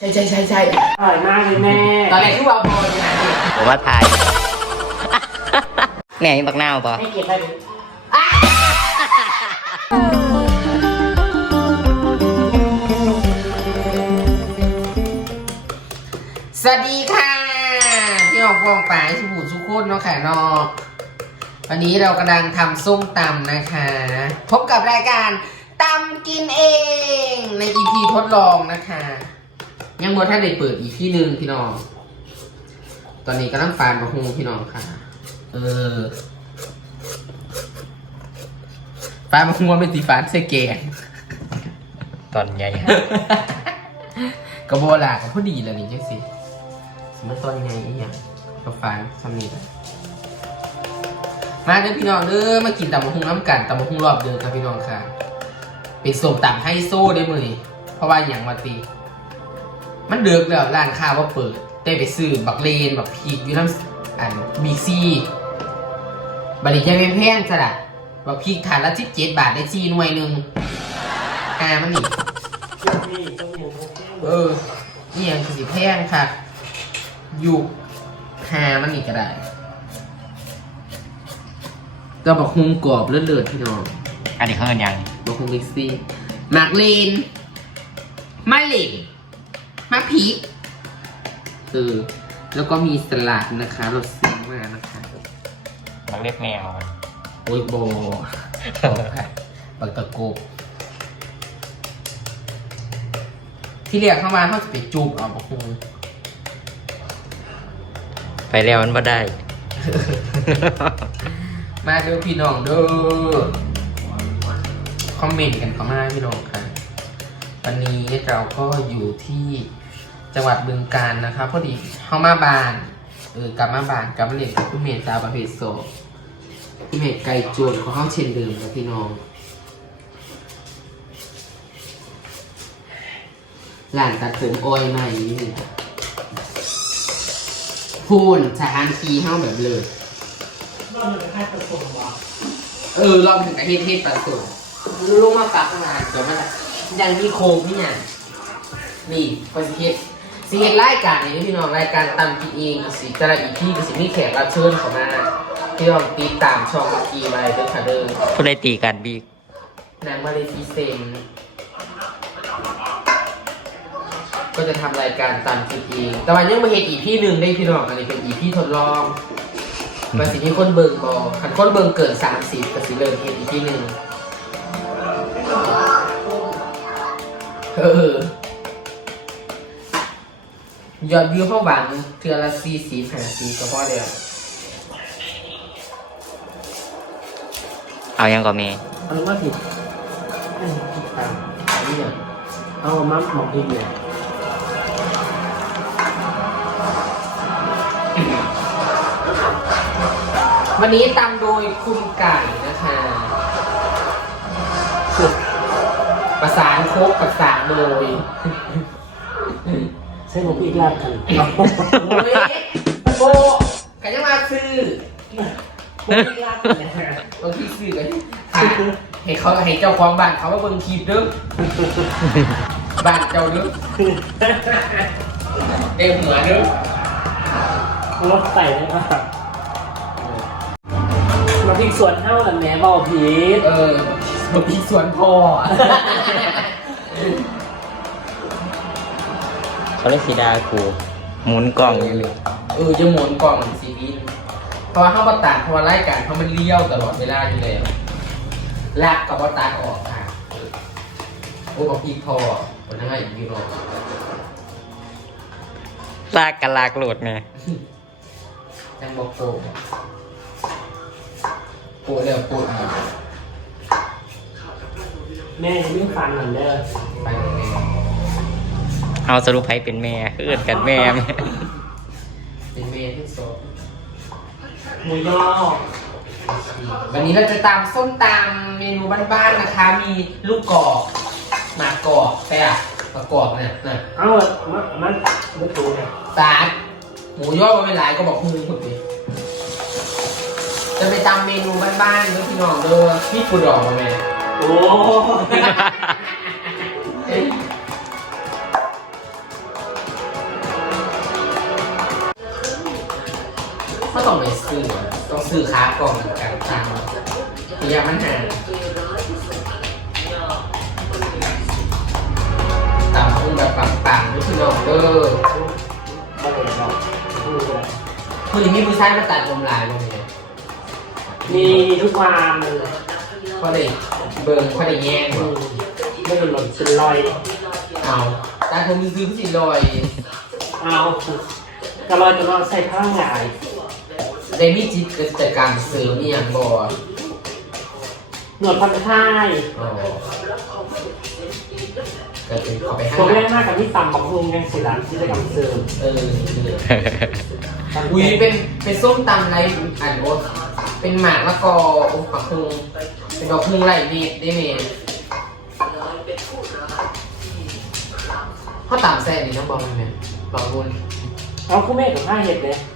ใช่ใช่ใช่ใช่อร่อยมากเลยแม่ ตอนแรกที่ว่าพอเนี่ยผมว่าทายเนี่ยมีบักนาวปะให้เก็บได้เลยสวัสดีค่ะพี่น้องพวงป่ายสุบุสุขุนเนาะค่ะเนอะวันนี้เรากำลังทำส้มตำนะคะ พบกับรายการตำกินเองใน EP ทดลองนะคะ ยังบ่ท่านได้เปิดอีพีหนึ่งพี่น้อง ตอนนี้กำลังฟานบะฮุงพี่น้องค่ะ เออฟานบะฮุงว่าเป็นตีฟานเสแกงตอนใหญ่กระโบลาก็พอดีแล้วนี่จังสิสมัตอนไงอีหยังกาฟานซัมนี่ละมาเด้อพี่น้องเด้อมากินตำมะฮุงน้ำกันตำมะฮุงรอบเดือนครับพี่น้องค่ะ เป็นส้มตำไฮโซได้มือนี่เพราะว่าอย่างมาตี มันเดือกแล้วร้านค้าว่าเปิดได้ไปซื้อบักเลนบักพีกอยู่น้ำอันบีซีบัตรใจไม่แพงจ้ะล่ะบักพีกถานละสิบเจ็ดบาทได้ซีหน่วยหนึ่งอ่ามันนี่นี่ต้องมีหมูแห้งเออนี่ยังคือสิแพงค่ะ อยู่หามันอีกก็ได้ก็บอกฮุงกรอบเลือดๆพี่น้องอันนี้เขาเงินยังบอกฮุงลิกซี่หมากเลนมะเหล็ก มะพริก เออ แล้วก็มีสลัดนะคะ เราซื้อมานะคะ มันเรียกแมวโอ้ยโบบักตะโกบที่เรียกเข้ามาเขาจะไปจูบเอาบอกฮุงไปแล้วมันบ่ได้ มาเด้อพี่น้องเด้อคอมเมนต์กันเข้ามาพี่น้องค่ะ วันนี้เราก็อยู่ที่ จังหวัดบึงกาฬนะครับพอดีเข้ามาบานเออกลับมาบานกลับมาเรียนกับคุณเมย์สาวประเภทโซคุณเมย์ไก่จวนเของเข้าเช่นเดิมครับพี่น้องร้านตัดผมอ้อยใหม่นี่พูนสถานทีเข้าแบบเลยรอบหนึ่งจะค่ายผสมว่ะเออลองถึงกับเฮ็ดเฮ็ดปลาสุดลงมาปากงางเดี๋ยวมันยังมีโครงนี่ไงนี่พอสิเฮ็ด สิเฮ็ดรายการนี้พี่น้องรายการตำกินเองสิแต่ละอีพีก็สิมีแขกรับเชิญเข้ามาพี่น้องติดตามช่องเมื่อกี้ไว้เด้อค่ะเด้อผู้ใดตีกันบีนางมาเลซีเซนก็จะทำรายการตามกินเองแต่วันยังมาเฮ็ดอีพีหนึ่งได้พี่น้องอันนี้เป็นอีพีทดลองมาสิมีคนเบิ่งบ่คันคนเบิ่งเกิน30ก็สิเริ่มเฮ็ดอีพีหนึ่งเออ ยอดวิวเข้าหวังเทือละสี่สีห้าสีก็พอเดียวเอายังก็มีเอาว่าผิดให้ผิดตามอันนี้เนี่ยเอามัมหมอกพิมพ์เนี่ยวันนี้ตำโดยคุณไก่นะคะประสานโคกประสานโดยใช้หมูปีกลาดกันโอ้ยโบกันยังมาซื้อหมูปีกลาดกันเนี่ยบางทีซื้อกันค่ะให้เขาให้เจ้าของบ้านเขามาเบิ่งคลิปเด้อบ้านเจ้าเด้อเต็มหัวเด้อรถใส่เลยป่ะมาพริกสวนเท่ากันแม่เบาผีดเออมาพี่สวนพ่อ เขาเรียกสีดากูหมุนกล่องอยู่เลยเออจะหมุนกล่องซีดีเพราะว่าเขาประตานเพราะว่าไล่การเพราะมันเลี้ยวตลอดเวลาอยู่แล้วลากกับประตานออกค่ะโอ้บอกพี่พ่อคนนั้นไงอีกพี่น้องลากกันลากโหลดเนี่ยยังบอกโปะโปะเร็วโปะอีกแม่จะวิ่งฟันเหมือนเดิมไปเลยแม่ เอาสรุปให้เป็นแม่เอื้อนกันแม่ไหมเป็นเมนที่โซหมูยอวันนี้เราจะตามส้มตำเมนูบ้านๆนะคะ มีลูกกรอกหมากกรอกแต่อะมากรอกเนี่ยนะเอามันมันไม่ถูกเนี่ยสาดหมูยอดไม่หลายก็บอกคุณคุณดิจะไปตามเมนูบ้านๆเด้อพี่น้องเด้อพี่ปูดองมาแม่โอ้ ต้องไปซื้อต้องซื้อค้ากล่องกันตามที่ยามมันหาตามพุ่งแบบปังๆนี่คือน้องเด้อบ่ได้หรอกพูดเลยคุณยังมีผู้ชายมาตัดลมลายลงเลยมีทุกวันเลยพอได้เบิ่งพอได้แย่งไม่เป็นหล่นเป็นรอยเอาตาผมซื้อผู้สิลอยเอากระลอยจะนอนใส่ผ้าหงาย ได้มีจิตกิจกรรมเสริมอีหยังบ่หนวดพันท้ายอ๋อก็เป็นเขาไปให้ผมแรกมากกับที่ต่ำบักฮุงยังสิลันกิจกรรมเสริมเออ อุ้ยเป็นเป็นส้มตำไรอันโอเป็นหมากมะกออุ้ผักคุงเป็นดอกคุงไรเม็ดได้เมดเขาตำแซ่บนี่น้องบอกมันไหมบอกบุญเอาคู่แม่กับผ้าเห็ดเลยเอา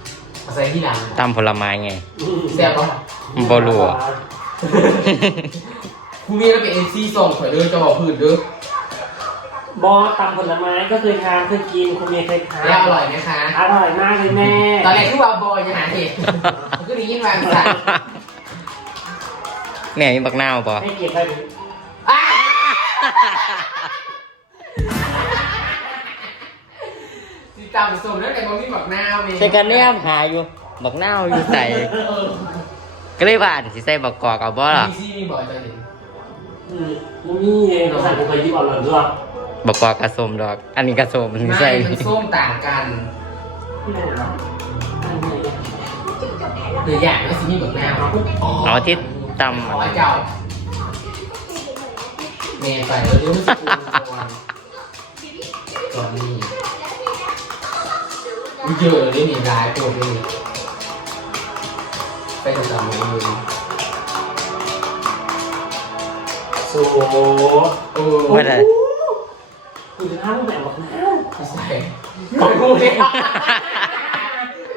ใส่ที่หลังตามผลไม้ไงแซ่บปะบ่รู้อะคุณมีแล้วเป็นเอ็นซีส่งข่อยเด้อจะบอกพื้นเด้อบอตำผลไม้ก็เคยทานเคยกินคุณเมย์เคยทานแล้วอร่อยไหมคะอร่อยมากเลยแม่ ตอนแรกคือว่าบอยจะหาเห็ดมันก็ได้ยินวางสั่แม่มีบักนาวป่ะให้เกียรติไปดิอ้า สิตำส้มแล้วแต่บ่มีบักนาวนี่แต่กันแนมหาอยู่บักนาวอยู่ใส่เออก็เลยว่าอันสิใส่บักกอกเอาบ่ล่ะมีซี่มีบอยจะเห็นอืมมึงนี่เองภาษาผมเคยยิบเอาหล่อนด้วยบักกอกกระสมดอก อันนี้กระสมไม่ใส่มันส้มต่างกันที่ไหนหรออันนี้หรืออย่างก็สิมีบักนาวเอาที่ตำขอเจ้าเมย์ไปแล้วเดี๋ยวมันจะปูก่อนตอนนี้ อุ๊ยเยอะเลยนี่ร้ายตัวนี้ไปทำตามมือโซเออว่าแต่คุณจะทำแบบบอกแล้วไม่ใช่ของกูเนี่ย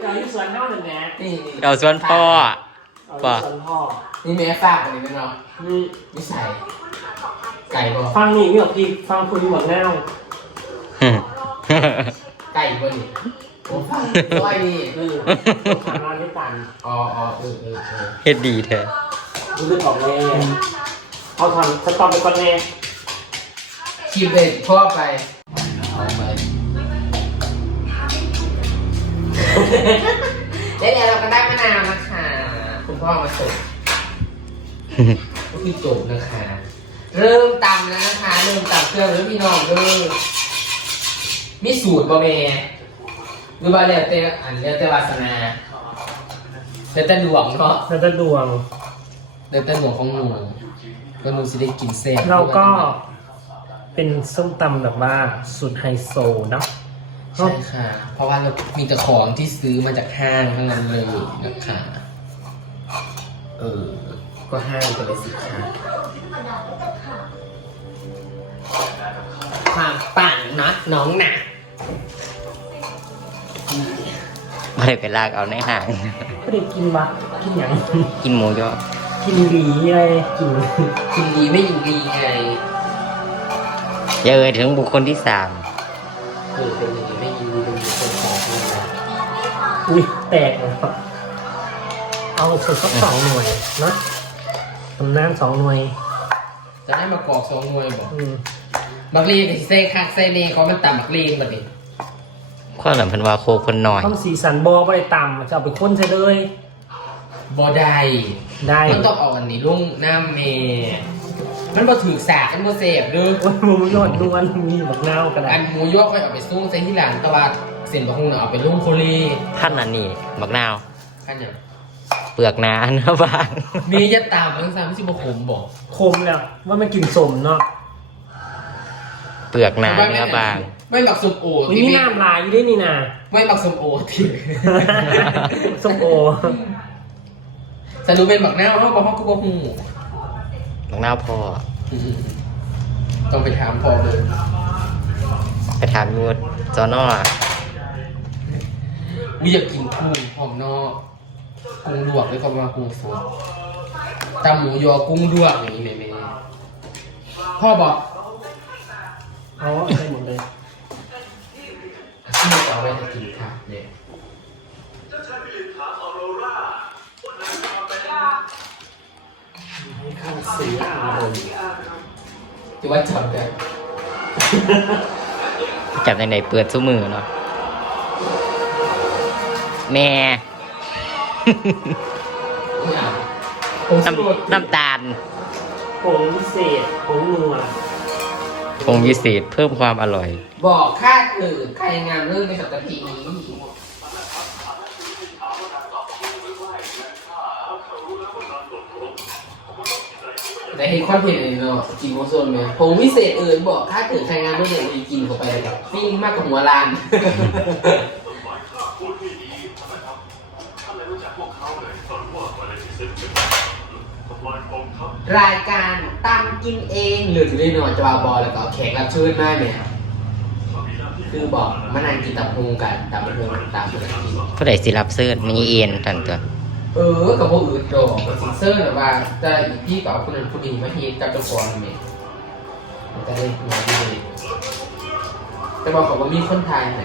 เราอยู่สวนเท่าหนึ่งนะนี่เอาส่วนพ่อ เราอยู่สวนพ่อนี่แม่ฝากอันนี้ด้วยเนาะนี่ไม่ใส่ไก่บ่ฟังนี่มีบอกพี่ฟังคุณมีบอกแนวไก่บ่นี่ โอ้ฟังก้อยนี่เออทำงานด้วยกันอ๋ออ๋อเออเออเออเฮ็ดดีเถอะมึงจะบอกแม่เอาทำสตอมไปก่อนแม่คีบเลยพ่อไปเอาไปแล้วเดี๋ยวเราก็ได้มะนาวนะคะ คุณพ่อมาส่งก็คือจบนะคะ เริ่มตำแล้วนะคะ เริ่มตำเครื่องแล้วพี่น้องเด้อมีสูตรบ่แม่ หรือว่าแล้วแต่อันแล้วแต่วาสนาแล้วแต่ดวงเนาะแล้วก็ดวง แล้วแต่ดวงของหนูก็หนูสิได้กินแซ่บเราก็เป็นส้มตำแบบว่าสุดไฮโซเนาะใช่ค่ะ เพราะว่าเรามีแต่ของที่ซื้อมาจากห้างทั้งนั้นเลยนะคะเออ ก็ห้างกันเลยสิคะความปั่นน็อตน้องหนัก ไม่ได้ไปลากเอาในห้างก็ได้กินวะกินอย่างกินหมูยอกินหลีอะไรกินกินดีไม่อยู่ดีไงอย่าเอ่ยถึงบุคคลที่สามเออเป็นอย่างนี้ไม่อยู่ดีเป็นคนของที่นะอุ้ยแตกเลยครับเอาสุดสักสองหน่วยเนาะตำนานสองหน่วยจะได้มากรอกสองมวยบอกอืมบักลีกับเซ่คักเซ่เน่เขามันต่ำบักลีนบัดนี้ ความหลังเพันว่าโคคนหน่อย ต้องสีสันบอไม่ได้ต่ำจะเอาไปค้นใช่เลย บอได้ได้มันต้องเอาอันนี้ลุ่งหน้าเมมันบ่ถือสากมันบ่เสพเด้อโอ้ยหมูยอดด้วนมีบักนาวก็ได้อันหมูยอกไปเอาไปซุ้งใส่ที่หลังแตะวันเส้นบะฮุงน่ะเอาไปลุ่งโคลีพันอันนี้บักนาว อันอย่างเปลือกหนาเนื้อบาง มียะตามทั้งสามที่บ่ขมบอกคมแล้วว่ามันกลิ่นสมเนาะเปลือกหนาเนื้อบาง ไม่หมักส้มโออุ้ยมีน้ำลายอยู่ด้วยนี่นะไม่หมักส้มโอที่ส้มโอสนุกเป็นหมักหน้าเพราะว่าเขาก็บ่ฮู้บักนาวพ่ออืมต้องไปถามพ่อเลยไปถามอยูจอนอวิอยากกินกุ้งหอมนอกกุ้งลวกด้วยคำว่ากุ้งสดตำหมูยอกุ้งลวกอย่างนี้แม่ๆพ่อบอก อ๋อใช่หมดเลย ที่จะเอาไว้ทำกินค่ะเนี่ยให้ข้าเสียเลยจะว่าจับได้จับไหนๆเปิดสู้มือเนาะแม่น้ำน้ำตาลผงเศษผงนวล ผงวิเศษเพิ่มความอร่อย บอกคาดอื่นใครงานเรื่องในสัปดาห์นี้ได้เห็นคอนเทนต์อะไรเนาะกินโมโซนไหมผมวิเศษเอิญบอกค่าถือใครงานเรื่องไหนกินเข้าไปแบบฟิ้งมากกว่าหัวลาน รายการตามกินเองหรือที่ได้หน่อยจะบาบอแล้วก็เอาแขกรับเชิญมาเนี่ยคือบอกมานั่งกินตับฮูกันตามมาเพื่อนตามเพื่อนกินผู้ใดสิรับเสื้อมีเอ็นทันตัวเออกับพวกอื่นดอกกับซิงเซอร์หรือว่าจะอีกพี่กับคนนั้นคนนี้มาเฮียกับเจ้าของนี่มันจะได้มาดีเลยแต่บอกเขาว่ามีคนไทยไหน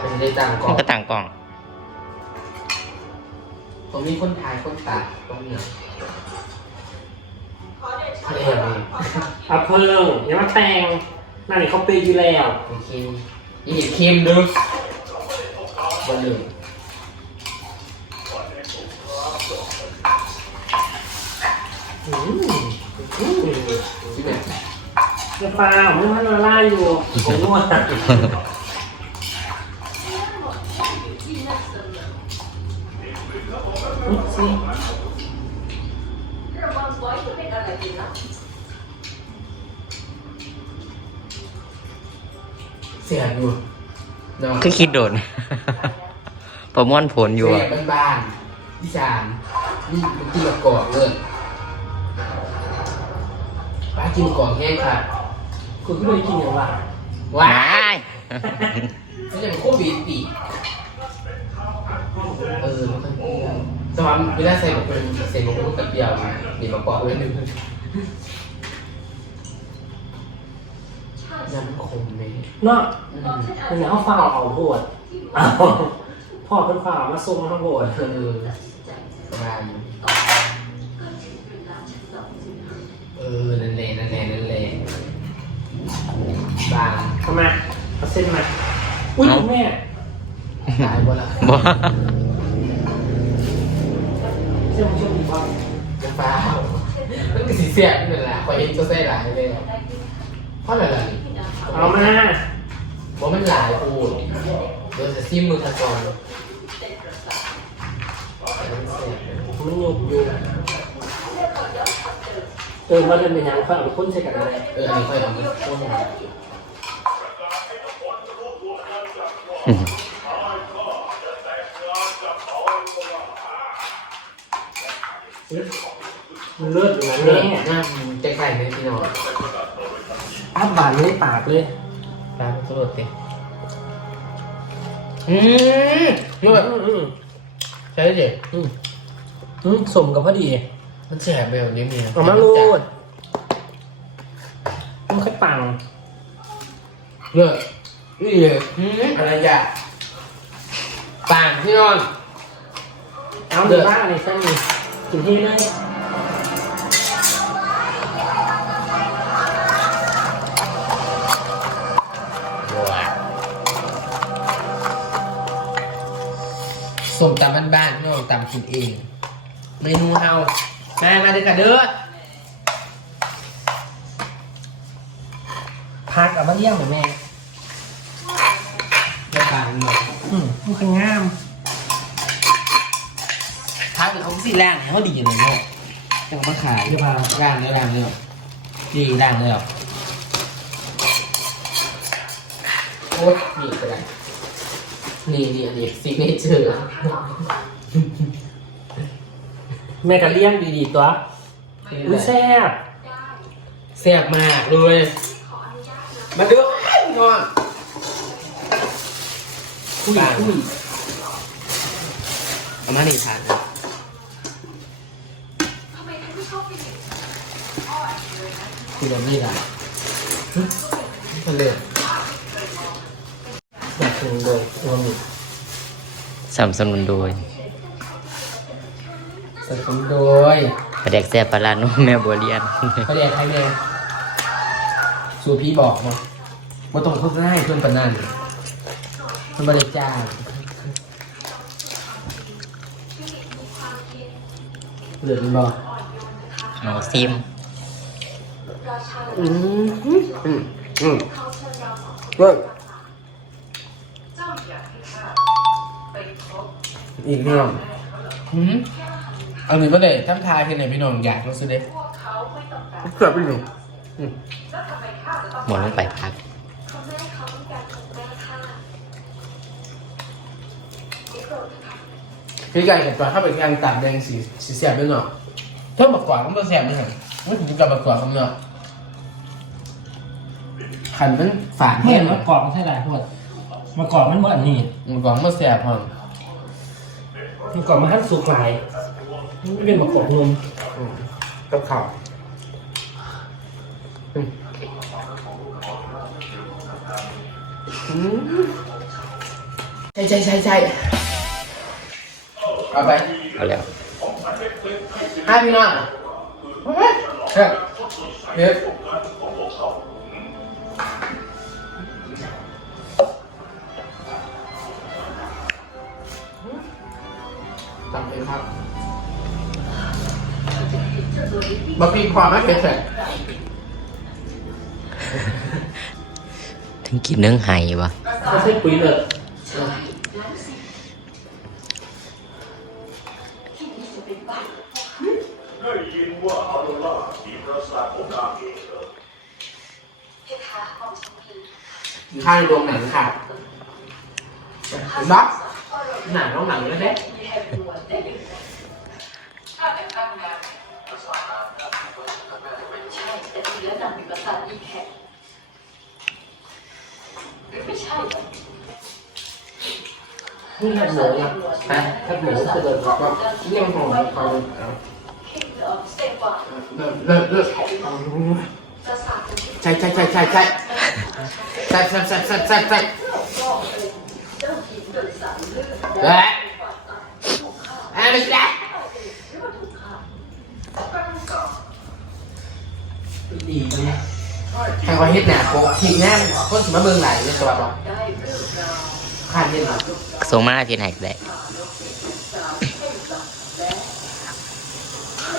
เป็นได้ต่างก่อมันนก็ต่างกล่องผมมีคนไทยคนตากตรงเนี้ย เอะไรเอาเพิ่งอย่ามาแต่งนั่นนี่เขาปีอยู่แล้วโอเคยังเห็นเค็มด้อบ่เลยอืมอืมที่แบบเดี๋ยวฟ้าวมันมันละลายอยู่ผงนัวอืมสิ เสีย อยู่เนาะคือคิดโดน ประมวลผลอยู่เสีอะยบ้านๆที่สามนี่มันกินกับกรอกเลยป้ากินกรอกแห้งค่ะคุณก็เลยกินอย่างไรว้าว้ายยไม่ใช่เป็นโคบีปีเออมันก็เปรี้ยวสมัยเวลาใส่บอกเป็นใส่บอกเป็นกระเปรี้ยวมีมะกอกไว้หนึ่ง ยำขมไหมเนาะอืมมันเขาฝ่าเอาโหดพ่อเป็นฝ่ามาส่งมาทั้งโหดเออประมาณเออ นั่นแหละนั่นแหละนั่นแหละบางทำไมาเอาเส้นมา อุ้ยแม่ตายบ่ละบ่เส้นมันช่วงดีบ้างจะฟ้าวมันก็สีเสียบนี่แหละคอยเห็นก็ใส่หลายเลยเพราะอะไรล่ะ เอามาบอกมันหลายพูดเดี๋ยจะซิมมือตะกอนมันเสียบมันหยุบอยู่เออมาเดินเป็นยังค่อยเอาไปพ่นใส่กันเลยเอออันนี้ค่อยเอามาพ่นมันเลือดอยู่นะเนื้อแม่หน้าใจไก่ไหมพี่น้อง อับบานไม่ได้ปากเลยตามตลอดเต็อืมนวดอืมอืมใช่เด็อืมอืมสมกับพอดี มันแสบแบบนี้เนี่ยเอามาลูดมันค่อยปังเลิกนี่เลยอืมอะไรอย่าป่านพี่น้องเอาเดี๋ยวบ้าอะไรสักนิดกินที่เลย ส้มตำบ้านๆพี่น้องตำกินเอง เมนูเฮามามาเลยค่ะเด้อพักเอามาเลี้ยงหน่อยแม่รายการเนาะอืมมันคืองามทักเป็นเขาสิแรงเขาดีเลยเนาะแต่เขามาขายเดี๋ยวมาร่างเนื้อร่างเนื้อดีร่างเนื้อโอ้ยนี่ก็ได้ นี่นี่อันนี้ซิกเนเจอร์แม่ก็เลี้ยงดีๆตัวอุ้ยแซ่บแซ่บมากเลย มาเด้อพี่น้องอุ้ยอุ้ยเอามาหนึ่งทานนะคือเรานี่ละมันเลย อยากกินเลยตัวนี้สนับสนุนโดยสนับสนุนโดยประเด็กแซ่บปลาลาโนแม่บัวเรียนเขาเรียกใครเนี่ยสูพี่บอกมาว่าต้องโฆษณาให้เพื่อนปานนันเพื่อนบริจาคเหลือเป็นบอกเอาซิมอืมอืมอืมก็ อีกเรื่องอืมเอาหนึ่งมาเลยทั้งทายที่ไหนพี่น้องอยากรู้สึกเด้เกือบไปหนึ่งอืมหมดลงไปพักพี่ไก่กับตัวเข้าไปกลางตัดแดงสีสีแสบด้วยเนาะเท่าบักกว่าก็ไม่แสบไม่เห็นไม่ถึงกับบักกว่าคำเนาะขันมันฝาดเพื่แห้อนงมากรอบมันใช่ไหมพวดมากรอบมันเหมือนนี่บักกว่าไม่แสบพอ มากรอบมันหั่นสุกหลายมันเป็นมากรอบนมอืมกับข่าวอืมอืมใช่ใช่ใช่ใช่เอาไปเอาแล้วให้พี่น้องเฮ้ยเฮ้ย บะหมี่ความไม่เป็นแสบถึงกินเนื้อไห่ปะไม่ใช่ปุ๋ยเลยได้ยินดล่ามีประสาทองน้างดวงหนังค่ะรักหนังน้องหนังแล้วเด้ นี่แค่หมูนะฮะแค่หมูจะเดินก็เรื่องของเขาเลิกเลิกเลิกใช่ใช่ใช่ใช่ใช่ใช่ใช่ใช่ใช่ใช่ใช่เฮ้ยเอ้ยไม่ใช่ดีเนี่ ทางวันเฮ็ดหนาโคกทีแน่คนสิมาเบิ่งไหลายเนี่ยตัวบอกขาดเฮ็ดหรอส่งมาที่ไหนก็ได้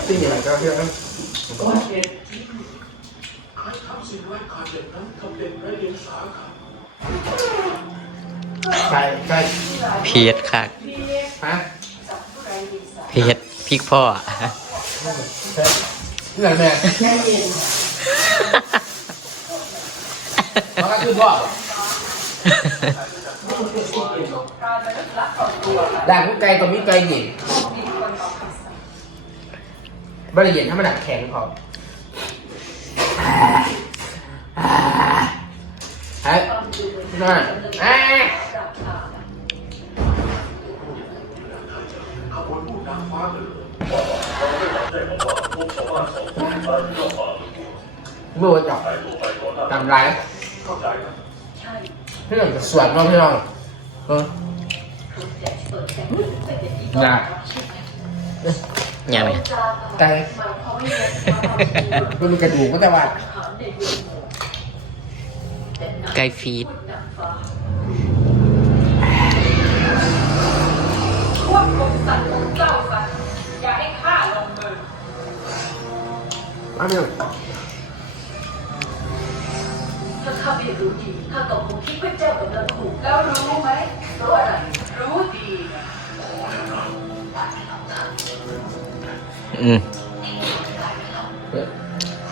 สิ่งอะไรก็เรียกกันใช่ใช่เพียดคักฮะเพียดพริกพ่อเรื่องแม่ มันก็คือบอกด่างกุ๊กไก่ตัวมีไก่หยิบบริเวณถ้ามันดักแข็งพอเฮ้ยน่าเอ้ยเมื่อวันจับทำไร ใจนะพี่น้องจะสวดบ้าพี่น้องเอออยากยังไงไก่เป็นกระดูกก็แต่ว่าไก่ฟีดควบคุมสัตว์เจ้าสัตว์อย่าให้ข้าลงมือมาเร็ว ไม่รู้ดีข้าก็คงคิดว่าเจ้ากำลังถูกแล้วรู้ไหมรู้อะไรรู้ดีนะอืม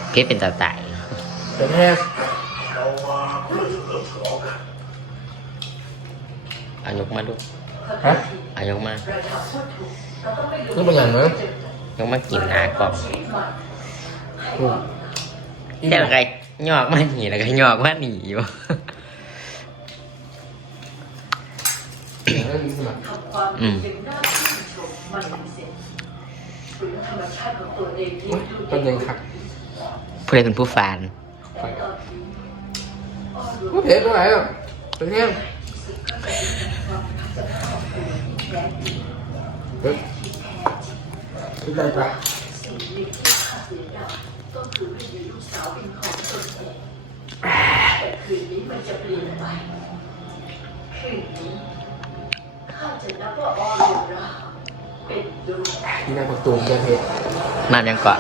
เพียดเป็นตาตายเป็นแห้เอายกมาดูฮะเอายกมาประชาพูดถูกเราต้องไม่รู้นี่เป็นอย่างนั้นยกมากินหากรอบชีวิตใหม่อีกแค่อย่างไก่ หยอกมาหนีแล้วก็หยอกมาหนีอยู่ทำความดีเป็นหน้าที่ชมมันเสร็จฝืนธรรมชาติของตัวเองที่ดูเป็นยังครับผู้ใดเป็นผู้ฟานแต่ตอนนี้อ้อนรู้ไม่เผ็ดเท่าไหร่หรอกเป็นแห้งสึกก็จะเป็นความพัฒนาของตัวที่แท้จริงเฮ้ย ก็คือให้มีลูกสาวเป็นของตนเองแต่คืนนี้มันจะเปลี่ยนไปคืนนี้ข้าจะนับว่าออรุราเป็นดวง ที่น้าประตูเจ้าเห็นน้ำยังเกาะ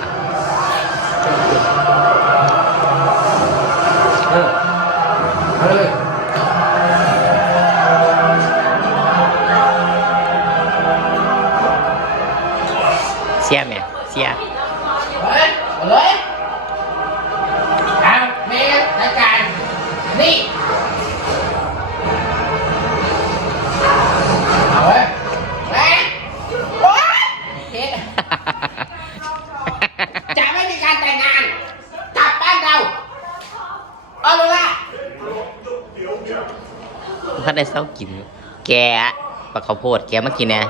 ได้เศร้ากิน แกะปลาข้าวโพดแกมากินแน่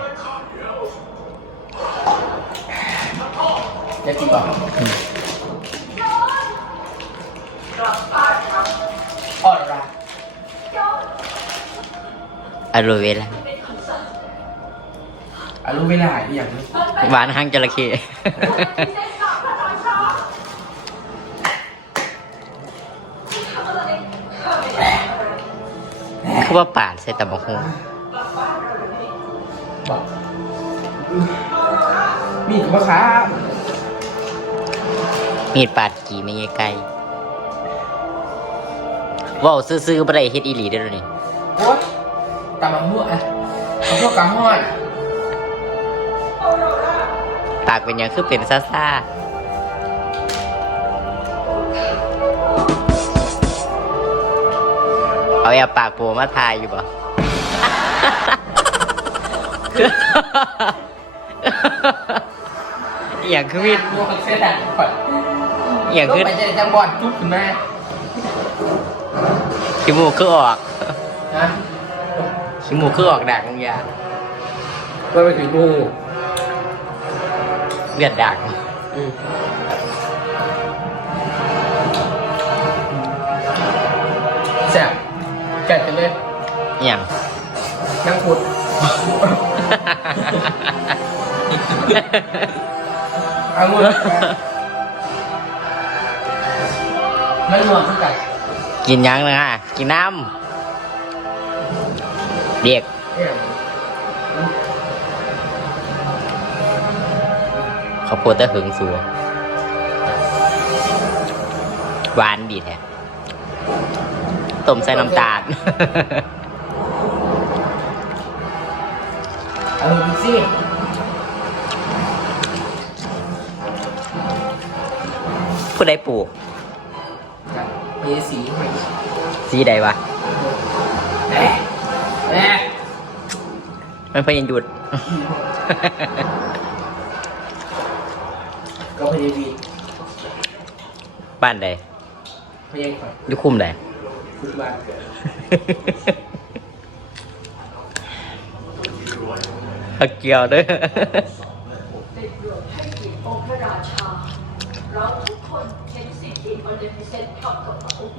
จะกินก่อนออร่าอร่อยเวลาอารู้เวลาอีกอย่างหนึง หวานหางจระเข้ เขาว่าปาดใส่ตะบกหงบอกมีดกับมะขามมีดปาดกี่ไม่ไกลเว้าวซื่อๆบ่ได้เฮ็ดอีหลีได้อเลยวนี่โอ๊ยตำมะม่วงอะเอาพวกกะห้อนปากเป็นหยังคือเป็นซ่าๆ เอาแอบปากโปมาทายอยู่บ่อหย่างคือมีดม่วงเส้นอะก่อนอหย่างคือไปเจอจังบอลจุ๊บขึ้นมาขี้มูกคือออกนะขี้มูกคือออกด่างบางอย่างเพื่อไปถึงมูเลือดด่า แกะกันเลยอหย่าง นั่งขุด เอาหมดไม่รวมเท่ากันกินหยังนะฮะกินน้ำเด็กเนี่ยเขาวโพดแต่หึงสัวหวานดีแท้ ต้มใส่น้ำตาลเอาดูสิผู้ใดปลูกมีสีให้สีใดวะแหม่แหม่มันพยังหยุด ก็พยายามบ้านใดพยายามก่อนอยุคุมใด คุณบ้านเกิดฮักเกียวเด้อได้โปรดให้เกียรติองค์พระราชา เราทุกคนเห็นสิ่งที่มันเดฟิเซนทำกับพระองค์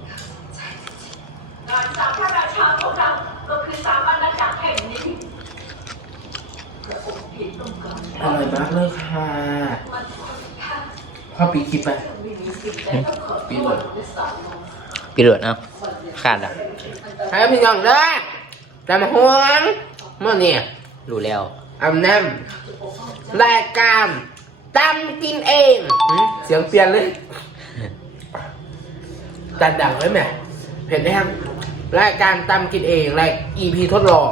งานสามพระราชาของเรา ก็คือสามอาณาจักรแห่งนี้พระองค์เพียงต้องการอร่อยมากเลยค่ะมันท่านพ่อปีคลิปไป ไม่มีสิ่งใดต้องขอปีหมดด้วยสายลมพี่เลือดเนาะ ขาดอะให้พี่น้องเด้อแต่มาห่วงเมื่อเนี่ยรู้แล้วอำน้ำรายการตำกินเองหืมเสียงเปลี่ยนเลยจัดดังไว้ไหมเห็นไหมครับรายการตำกินเองราย EP ทดลอง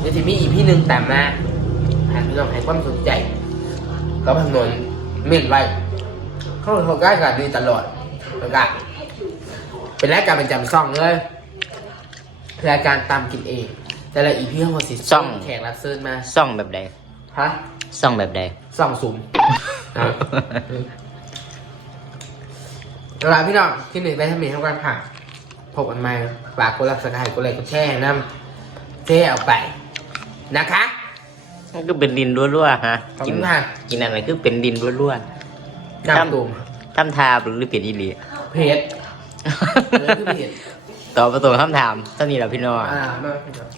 เดี๋ยวจะมี EP หนึ่งตามมาหากพี่น้องให้ความสนใจก็พนนเม่นไว้เข้าโทรใกล้กันดีตลอดแล้วก็ เป็นรายการประจำซ่องเลยรายการตามกินเอง แต่ละอีพีของสิซ่อง แขกรับเชิญมาซ่องแบบใดฮะซ่องแบบใดซ่องสุ่มอะเอาล่ะพี่น้องที่หนึ่งได้ทำเมีทั้งวันผ่านพบกันใหม่ฝากกดรับสกายกดไลค์กดแชร์น้ำเทเอาไปนะคะมันก็เป็นดินรั่วๆฮะขอบกิคุณค่ะกินอะไรคือเป็นดินรั่วน้ำตุ่มๆทำทาหรือเปลี่ยนอีหลีเพจ เลยคือเพจตอบประตูคำถามเท่านี้แหละพี่น้อง อ่ามาพี่น้อง